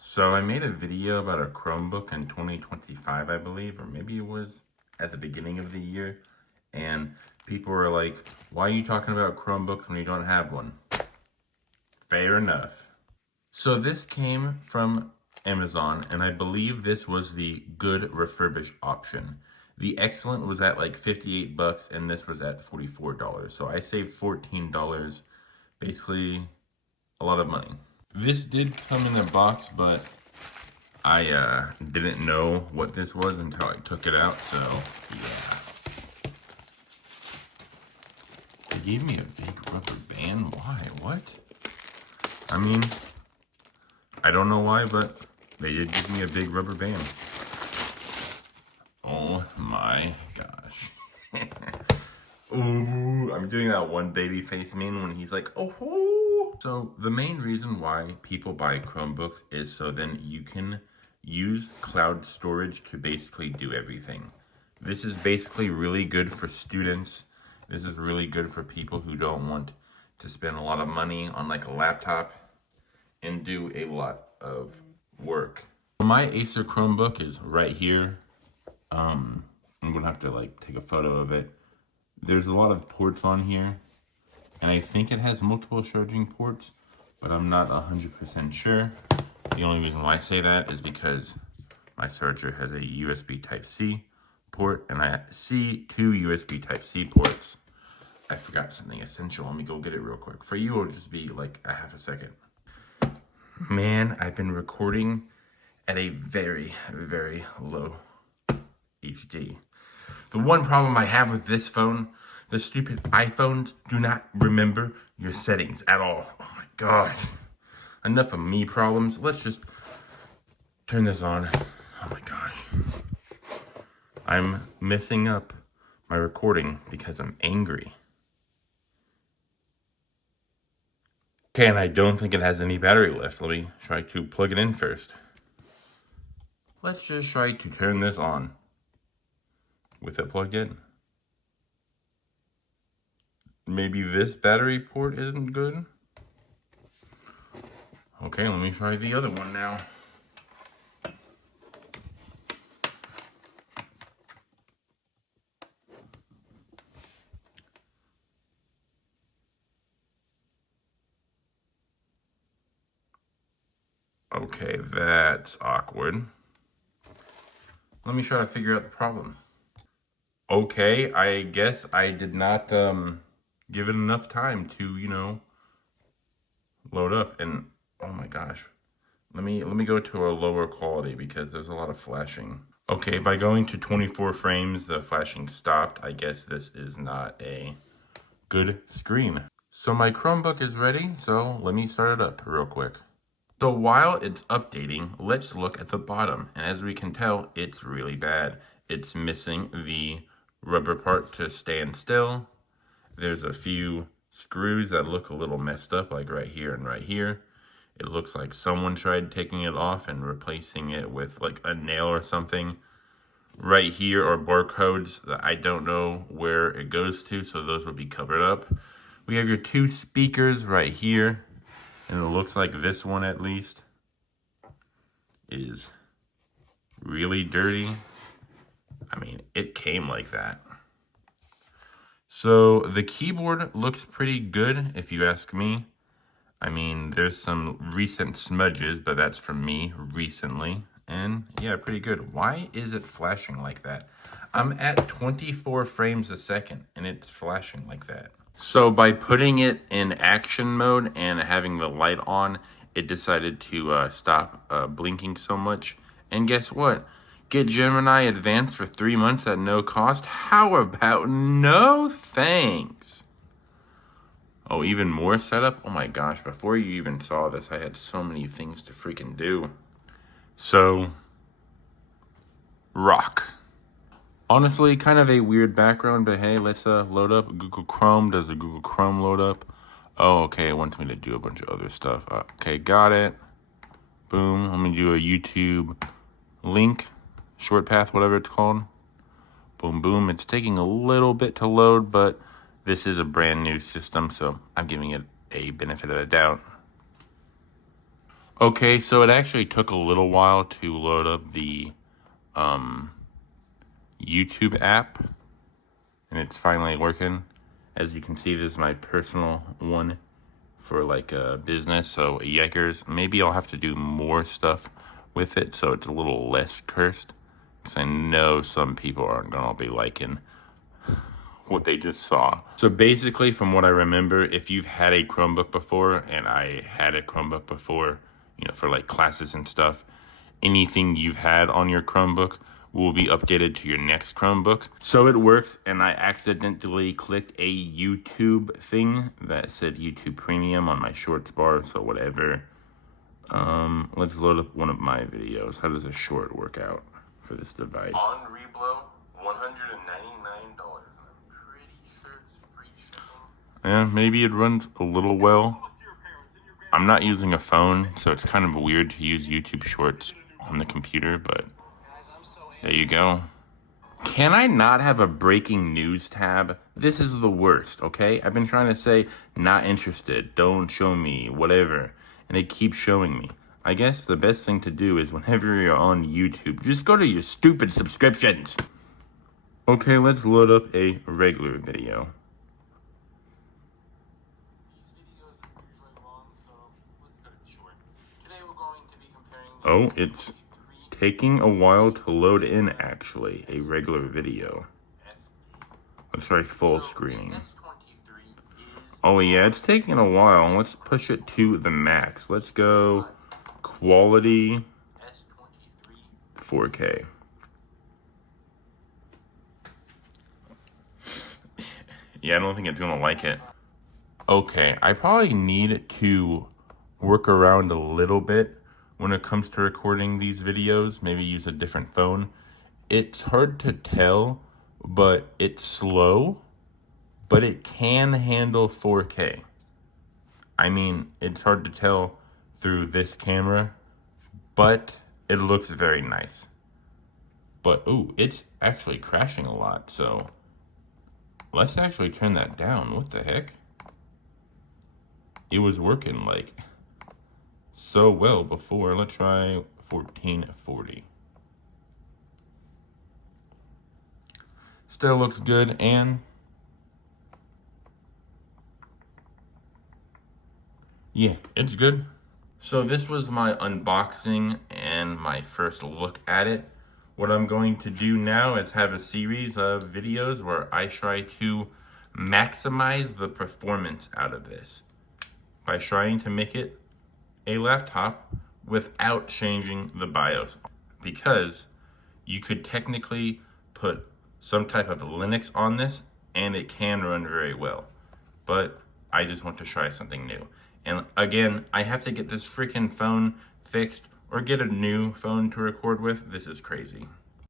So I made a video about a Chromebook in 2025, I believe, or maybe it was at the beginning of the year. And people were like, why are you talking about Chromebooks when you don't have one? Fair enough. So this came from Amazon, and I believe this was the good refurbished option. The excellent was at like 58 bucks, and this was at $44. So I saved $14, basically a lot of money. This did come in the box, but I didn't know what this was until I took it out, so yeah. They gave me a big rubber band. Why? What? I mean, I don't know why, but they did give me a big rubber band. Oh my gosh. Ooh, I'm doing that one baby face meme when he's like, oh. So the main reason why people buy Chromebooks is so then you can use cloud storage to basically do everything. This is basically really good for students. This is really good for people who don't want to spend a lot of money on like a laptop and do a lot of work. My Acer Chromebook is right here. I'm gonna have to like take a photo of it. There's a lot of ports on here, and I think it has multiple charging ports, but I'm not 100% sure. The only reason why I say that is because my charger has a USB Type-C port, and I see two USB Type-C ports. I forgot something essential. Let me go get it real quick. For you, it'll just be like a half a second. Man, I've been recording at a very, very low HD. The one problem I have with this phone, the stupid iPhones do not remember your settings at all. Oh my gosh. Enough of me problems. Let's just turn this on. Oh my gosh. I'm messing up my recording because I'm angry. Okay, and I don't think it has any battery left. Let me try to plug it in first. Let's just try to turn this on with it plugged in. Maybe this battery port isn't good. Okay, let me try the other one now. Okay, that's awkward. Let me try to figure out the problem. Okay, I guess I did not give it enough time to, load up. And oh my gosh. Let me go to a lower quality because there's a lot of flashing. Okay, by going to 24 frames, the flashing stopped. I guess this is not a good stream. So my Chromebook is ready, so let me start it up real quick. So while it's updating, let's look at the bottom. And as we can tell, it's really bad. It's missing the rubber part to stand still. There's a few screws that look a little messed up, like right here and right here. It looks like someone tried taking it off and replacing it with like a nail or something. Right here are barcodes that I don't know where it goes to, so those will be covered up. We have your two speakers right here, and it looks like this one at least is really dirty. I mean, it came like that. So the keyboard looks pretty good if you ask me. I mean, there's some recent smudges, but that's from me recently. And yeah, pretty good. Why is it flashing like that? I'm at 24 frames a second and it's flashing like that. So by putting it in action mode and having the light on, it decided to stop blinking so much. And guess what? Get Gemini Advanced for 3 months at no cost? How about no thanks? Oh, even more setup? Oh my gosh, before you even saw this, I had so many things to freaking do. So, rock. Honestly, kind of a weird background, but hey, let's load up Google Chrome. Does the Google Chrome load up? Oh, okay, it wants me to do a bunch of other stuff. Okay, got it. Boom, let me do a YouTube link, short path, whatever it's called. Boom, boom. It's taking a little bit to load, but this is a brand new system, so I'm giving it a benefit of the doubt. Okay, so it actually took a little while to load up the YouTube app, and it's finally working. As you can see, this is my personal one for like a business, so yikers. Maybe I'll have to do more stuff with it so it's a little less cursed, because I know some people aren't gonna be liking what they just saw. So basically, from what I remember, if you've had a Chromebook before, and I had a Chromebook before, you know, for like classes and stuff, anything you've had on your Chromebook will be updated to your next Chromebook. So it works, and I accidentally clicked a YouTube thing that said YouTube Premium on my shorts bar, so whatever. Let's load up one of my videos. How does a short work out for this device? On Reblow, $199. I'm pretty sure it's free shipping. Yeah, maybe it runs a little well. I'm not using a phone, so it's kind of weird to use YouTube Shorts on the computer, but there you go. Can I not have a breaking news tab? This is the worst, okay? I've been trying to say, not interested, don't show me, whatever, and it keeps showing me. I guess the best thing to do is whenever you're on YouTube, just go to your stupid subscriptions. Okay, let's load up a regular video. Oh, it's taking a while to load in, actually, a regular video. Let's try full screen. Oh yeah, it's taking a while. Let's push it to the max. Let's go quality 4K. Yeah, I don't think it's gonna like it. Okay, I probably need to work around a little bit when it comes to recording these videos, maybe use a different phone. It's hard to tell, but it's slow, but it can handle 4K. I mean, it's hard to tell through this camera, but it looks very nice. But, ooh, it's actually crashing a lot, so let's actually turn that down. What the heck? It was working, like, so well before. Let's try 1440. Still looks good, and yeah, it's good. So this was my unboxing and my first look at it. What I'm going to do now is have a series of videos where I try to maximize the performance out of this by trying to make it a laptop without changing the BIOS, because you could technically put some type of Linux on this and it can run very well, but I just want to try something new. And again, I have to get this freaking phone fixed or get a new phone to record with. This is crazy.